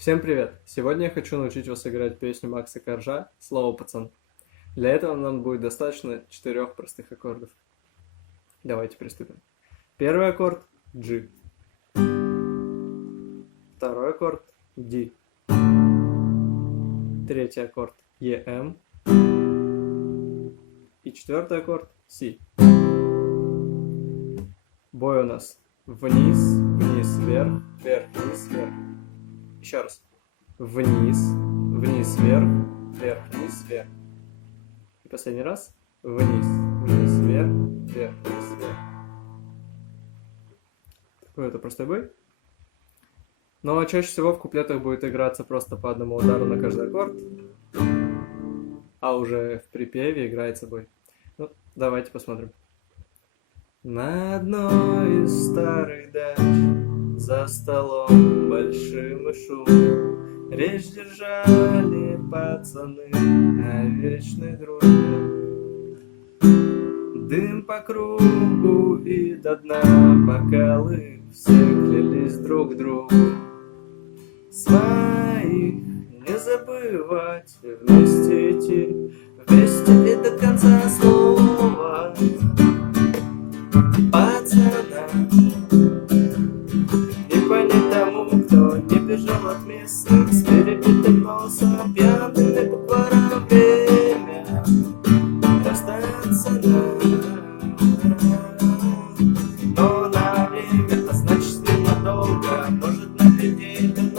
Всем привет! Сегодня я хочу научить вас играть песню Макса Коржа «Слово пацан». Для этого нам будет достаточно 4 простых аккордов. Давайте приступим. Первый аккорд G. Второй аккорд D. Третий аккорд EM. И четвертый аккорд C. Бой у нас вниз, вниз, вверх, вверх, вниз, вверх. Еще раз. Вниз, вниз, вверх, вверх, вниз, вверх. И последний раз. Вниз, вниз, вверх, вверх, вниз, вверх. Такой это простой бой. Но чаще всего в куплетах будет играться просто по одному удару на каждый аккорд. А уже в припеве играется бой. Ну, давайте посмотрим. На одной из старых дач за столом большим и шумным речь держали пацаны о вечной дружбе. Дым по кругу и до дна бокалы, все клялись друг другу своих не забывать, вместе идти, вместе и до конца слова пацана. Не понять тому, кто не бежал от местных с перебитым носом, пьяными букваром. Время расстаться но на время, а значит ненадолго, может на неделю.